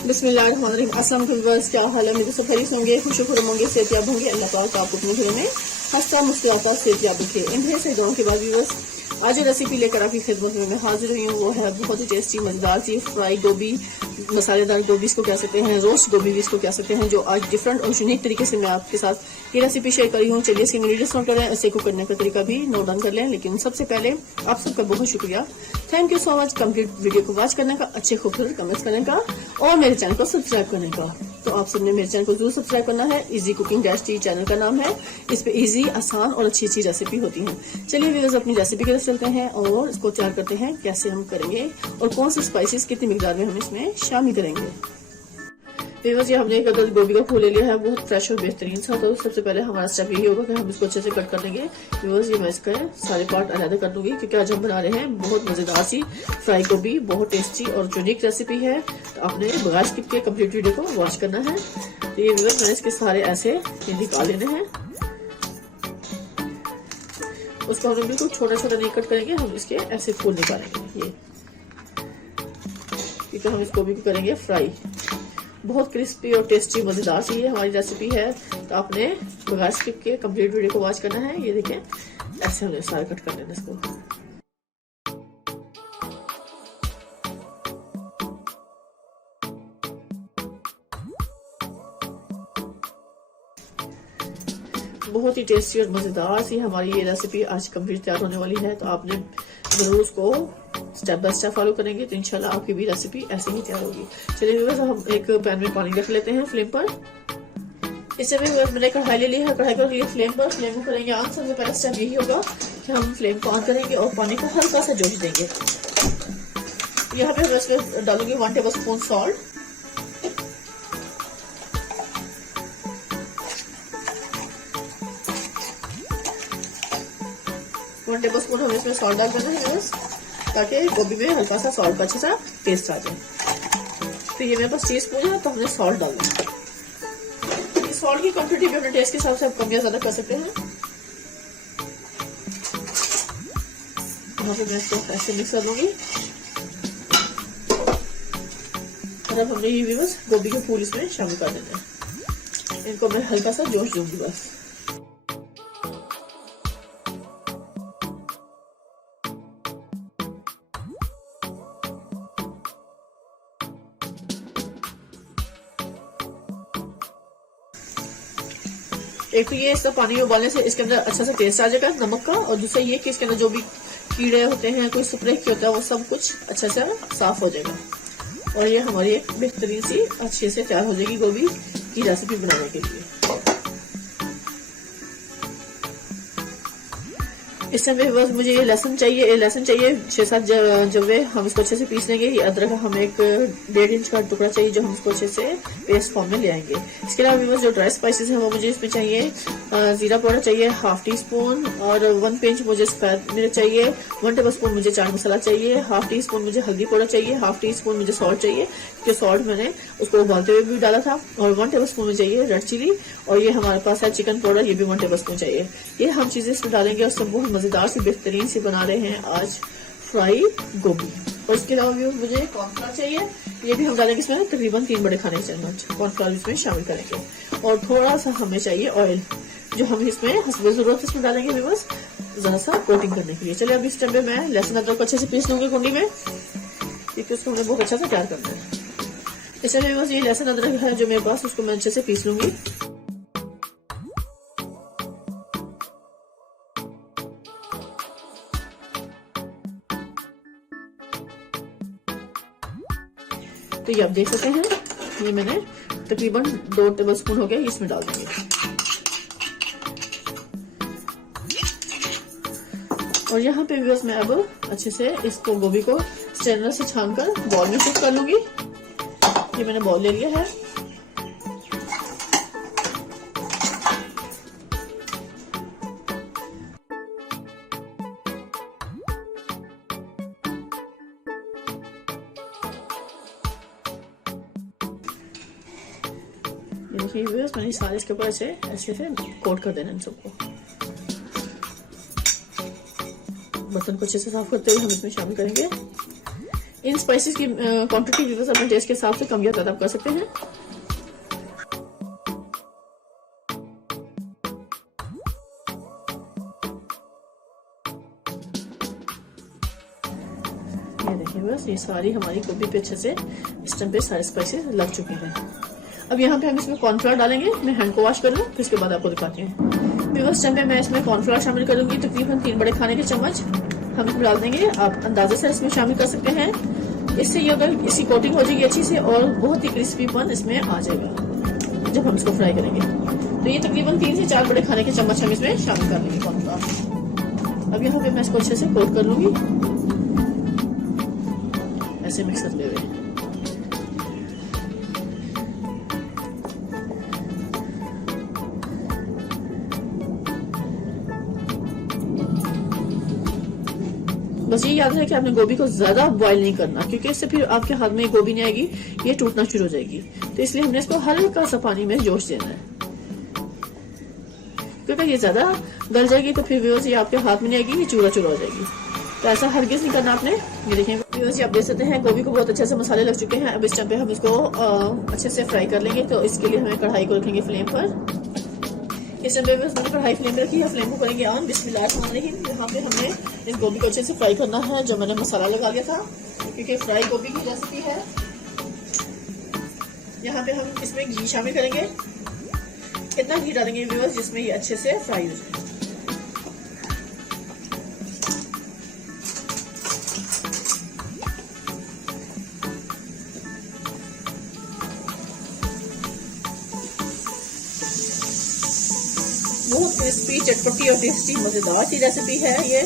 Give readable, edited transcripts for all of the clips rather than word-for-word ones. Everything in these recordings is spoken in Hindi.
बिस्मिल्लाहिर्रहमानिर्रहीम। अस्सलाम वालेकुम। क्या हाल है? मेरे सब खरीद होंगे, खुशखुर होंगे, सेहतियाब होंगे। अल्लाह पाक आपको अपने घरों में हंसता मुस्कुराता सेहतियाब रखे। इन ढेर से दुआओं के बाद व्यूअर्स, आज जो रेसिपी लेकर आपकी खिदमत में मैं हाजिर हुई हूँ वो है बहुत ही टेस्टी मजेदार सी फ्राई गोभी, मसालेदार गोभी इसको कह सकते हैं, रोस्ट गोभी भी इसको कह सकते हैं, जो आज डिफरेंट और यूनिक तरीके से मैं आपके साथ ये रेसिपी शेयर करी हूँ। चलिए इसके इंग्रेडिएंट्स नोट करें, इसे कुक करने का तरीका भी नोट डाउन कर लें। लेकिन सबसे पहले आप सबका बहुत शुक्रिया, thank you so much complete video को वॉच करने का, अच्छे खूबसूरत कमेंट्स करने का और मेरे चैनल को सब्सक्राइब करने का। तो आप सबने मेरे चैनल को जरूर सब्सक्राइब करना है। Easy cooking dash T channel का नाम है। इस पे इजी, आसान और अच्छी अच्छी रेसिपी होती है। चलिए व्यूअर्स, अपनी रेसिपी की तरफ चलते हैं और इसको तैयार करते हैं कैसे हम करेंगे और कौन सी स्पाइसेस कितनी मिकदार में हम इसमें शामिल करेंगे। व्यूअर्स, ये हमने एक अदद गोभी का फूल ले लिया है, बहुत फ्रेश और बेहतरीन सा। तो सबसे पहले हमारा स्टेप यही होगा कि हम इसको अच्छे से कट कर लेंगे। व्यूअर्स, ये मैं इसका सारे पार्ट अलग कर दूंगी क्योंकि आज हम बना रहे हैं बहुत मजेदार सी फ्राई गोभी, बहुत टेस्टी और यूनिक रेसिपी है। तो आपने बगैर स्किप के कंप्लीट वीडियो को वॉच करना है। तो ये व्यूअर्स, मैंने इसके सारे ऐसे निकाल लेने हैं। उसको हम बिल्कुल छोटा छोटा नहीं कट करेंगे, हम इसके ऐसे फूल निकालेंगे ये, क्योंकि हम इस गोभी को करेंगे फ्राई। बहुत क्रिस्पी और टेस्टी मजेदार सी ये हमारी रेसिपी है। तो आपने बगैर स्किप के कंप्लीट वीडियो को वॉच करना है। ये देखें, ऐसे हमने सारे कट कर लेना इसको। बहुत ही टेस्टी और मजेदार सी हमारी ये रेसिपी आज कंप्लीट तैयार होने वाली है। तो आपने जरूर उसको स्टेप बाय स्टेप फॉलो करेंगे तो इंशाल्लाह आपकी भी रेसिपी ऐसे ही तैयार होगी। चलिए व्यूअर्स, हम एक पैन में पानी रख लेते हैं फ्लेम पर। इससे भी मैंने कढ़ाई ले ली है, कढ़ाई को रखिए फ्लेम पर। फ्लेम को करेंगे ऑन। सबसे पहला स्टेप यही होगा कि हम फ्लेम को ऑन करेंगे और पानी को हल्का सा जोश देंगे। यहाँ पे हम इसमें डालूंगी 1 table spoon salt. One table spoon हमें इसमें सॉल्ट डाल देना है बस, ताकि गोभी में हल्का सा सॉल्ट का अच्छा सा टेस्ट आ जाए। तो ये मेरे पास टीस्पून है, तो हमने सॉल्ट डाल दिया। सॉल्ट की क्वांटिटी भी अपने टेस्ट के हिसाब से आप कम या ज्यादा कर सकते हैं। यहाँ पे मैं इसको ऐसे मिक्स कर दूंगी। और अब हमने ये भी बस गोभी के फूल इसमें शामिल कर देते हैं। इनको मैं हल्का सा जोश दूंगी बस। एक तो ये इसका पानी उबालने से इसके अंदर अच्छा सा टेस्ट आ जाएगा नमक का, और दूसरा ये कि इसके अंदर जो भी कीड़े होते हैं, कोई स्प्रे किया होता है, वो सब कुछ अच्छा से साफ हो जाएगा। और ये हमारी एक बेहतरीन सी अच्छे से तैयार हो जाएगी गोभी की रेसिपी बनाने के लिए। इस समय बस मुझे ये लहसुन चाहिए, 6-7 जवे। हम इसको अच्छे से पीस लेंगे। ये अदरक हम एक 1.5 इंच का टुकड़ा चाहिए, जो हम इसको अच्छे से पेस्ट फॉर्म में ले आएंगे। इसके अलावा जो ड्राई स्पाइसेस हैं वो मुझे इसमें चाहिए। जीरा पाउडर चाहिए 1/2 टीस्पून, और 1 पिंच मुझे सफेद मिर्च चाहिए, 1 टेबल स्पून मुझे चाट मसाला चाहिए, 1/2 टीस्पून मुझे हल्दी पाउडर चाहिए, 1/2 टीस्पून मुझे सॉल्ट चाहिए, क्योंकि सॉल्ट मैंने उसको उबालते हुए भी डाला था, और 1 टेबल स्पून में चाहिए रेड चिली, और ये हमारे पास है चिकन पाउडर, ये भी 1 टेबल स्पून चाहिए। ये हम चीजें इसमें डालेंगे और सब बहुत मजेदार से बेहतरीन से बना रहे हैं आज फ्राई गोभी। और इसके अलावा भी मुझे कॉर्नफ्लावर चाहिए, ये भी हम डालेंगे इसमें तकरीबन 3 बड़े खाने चम्मच कॉर्नफ्लावर इसमें शामिल करेंगे। और थोड़ा सा हमें चाहिए ऑयल, जो हम इसमें हस्बे जरूरत इसमें डालेंगे भी बस जरा सा कोटिंग करने के लिए। चलिए अब इस टाइम पे मैं लहसुन अदरक को अच्छे से पीस लूंगी कुंडी में, क्योंकि उसको हमें बहुत अच्छा से तैयार करना है। इसलिए बस ये लहसुन अदरक है जो मेरे पास, उसको मैं अच्छे से पीस लूंगी। तो ये आप देख सकते हैं, ये मैंने तकरीबन 2 टेबल स्पून हो गया, इसमें डाल देंगे। और यहाँ पे बस मैं अब अच्छे से इसको गोभी को स्ट्रेनर से छानकर बॉल में शिफ्ट कर लूंगी। ये मैंने बॉल ले लिया है। देखिए व्यूअर्स, मैंने सारे इसके ऊपर ऐसे से कोट कर देना इन सबको। बर्तन को अच्छे से साफ करते हुए हम इसमें शामिल करेंगे इन स्पाइसेस की क्वांटिटी व्यूअर्स अपने टेस्ट के हिसाब से कम या ज्यादा कर सकते हैं। ये देखिए बस ये सारी हमारी गोभी पे अच्छे से इस टाइम पे सारे स्पाइसेस लग चुके हैं। अब यहाँ पे हम इसमें कॉर्नफ्लोर डालेंगे। मैं हैंड को वॉश कर लूँ फिर उसके बाद आपको दिखाती हूँ। व्यूअर्स टाइम पे मैं इसमें कॉर्नफ्लोर शामिल करूंगी, तकरीबन 3 बड़े खाने के चम्मच हम इसमें डाल देंगे। आप अंदाजे से इसमें शामिल कर सकते हैं। इससे ये अगर इसकी कोटिंग हो जाएगी अच्छी से और बहुत ही क्रिस्पीपन इसमें आ जाएगा जब हम इसको फ्राई करेंगे। तो ये तकरीबन 3 से 4 बड़े खाने के चम्मच हम इसमें शामिल कर लेंगे कॉर्नफ्लोर। अब यहाँ पे मैं इसको अच्छे से कोट कर लूंगी ऐसे मिक्स करते हुए। बस ये याद है कि आपने गोभी को ज्यादा बॉईल नहीं करना, क्योंकि इससे फिर आपके हाथ में गोभी नहीं आएगी, ये टूटना शुरू हो जाएगी। तो इसलिए हमने इसको हल्का सा पानी में जोश देना है, क्योंकि ये ज्यादा गल जाएगी तो फिर व्यूअर्स ये आपके हाथ में नहीं आएगी, ये चूरा चूरा हो जाएगी। तो ऐसा हरगिज नहीं करना आपने। ये देखें व्यूअर्स, आप देख सकते हैं गोभी को बहुत अच्छे से मसाले लग चुके हैं। अब इस टाइम पे हम इसको अच्छे से फ्राई कर लेंगे। तो इसके लिए हमें कढ़ाई को रखेंगे फ्लेम पर। इस टाइम पे मैंने कढ़ाई फ्लेम पे रखी है, फ्लेम को करेंगे ऑन। बिस्मिल्लाहिर्रहमानिर्रहीम। यहाँ पे हमने इस गोभी को अच्छे से फ्राई करना है, जो मैंने मसाला लगा लिया था, क्योंकि फ्राई गोभी की रेसिपी है। यहाँ पे हम इसमें घी शामिल करेंगे। कितना घी डालेंगे व्यूअर्स जिसमें ये अच्छे से फ्राई हो जाए। बहुत क्रिस्पी, चटपटी और टेस्टी मजेदार सी रेसिपी है ये।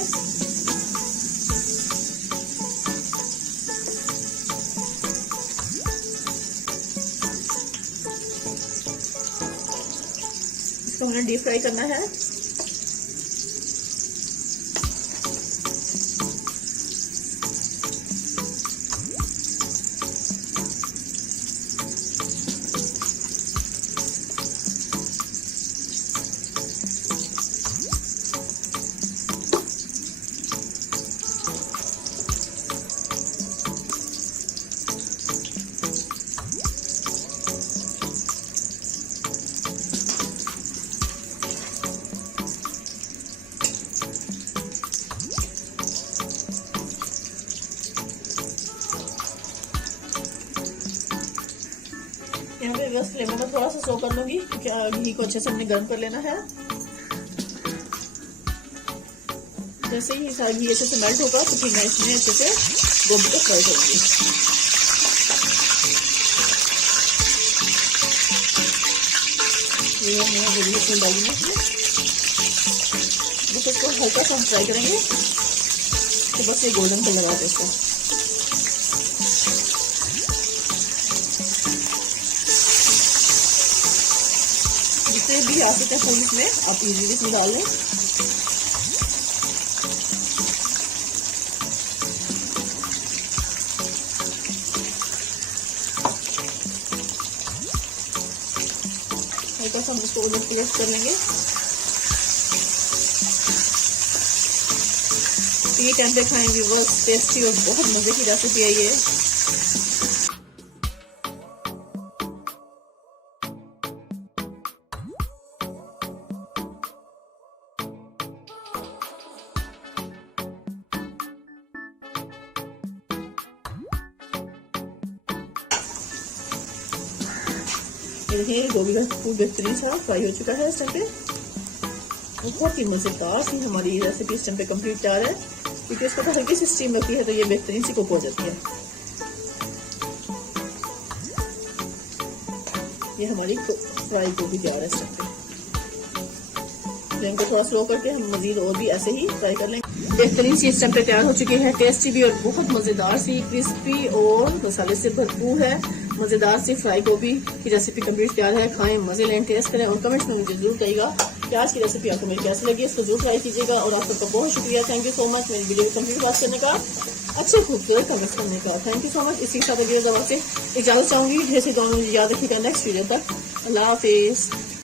इसको हमने डीप फ्राई करना है। यहाँ पे बस फ्लेम को थोड़ा सा स्लो कर लूंगी, क्योंकि घी को अच्छे से हमने गर्म कर लेना है। जैसे ही सारा घी अच्छे से मेल्ट होगा तो फिर मैं इसमें अच्छे से गोभी को फ्राई करूंगी। ये मैं गोभी इसमें डालूंगी इसमें, बस इसको हल्का सा फ्राई करेंगे। तो बस ये गोल्डन कलर आता है इसका। जितने भी आ सकते हैं फूल इसमें आप इजीली इसमें डाल लें। हल्का सा हम इसको उलट पलट कर लेंगे। ये टाइम पे खाएंगे बहुत टेस्टी और बहुत मजे की रेसिपी है ये। देखिए गोभी का फूल बेहतरीन सा फ्राई हो चुका है। इस टाइम पे बहुत ही मजेदार सी हमारी रेसिपी इस टाइम पे कंप्लीट तैयार है, क्योंकि इसको तो हल्की सी स्टीम लगती है तो ये बेहतरीन सी कुक हो जाती है। ये हमारी फ्राई गोभी तैयार है। इस टाइम पे फ्लेम को थोड़ा स्लो करके हम मजीद और भी ऐसे ही फ्राई कर लेंगे। बेहतरीन सी इस टाइम पे तैयार हो चुकी है, टेस्टी भी और बहुत मजेदार सी, क्रिस्पी और मसाले से भरपूर है। मजेदार सी फ्राई गोभी की रेसिपी कंप्लीट तैयार है। खाएं, मजे लें, टेस्ट करें और कमेंट्स में मुझे जरूर कहिएगा कि आज की रेसिपी आपको मेरी कैसी लगी। इसको जरूर ट्राई कीजिएगा और आप सबका बहुत शुक्रिया। थैंक यू सो मच मेरी वीडियो को कंप्लीट वॉच करने का, अच्छे खूबसूरत कमेंट्स करने का। Thank you so much. इसी के साथ अगली दवा से इजाजत चाहूंगी। ढेर से दुआ में याद रखिएगा। नेक्स्ट वीडियो तक अल्लाह हाफिज।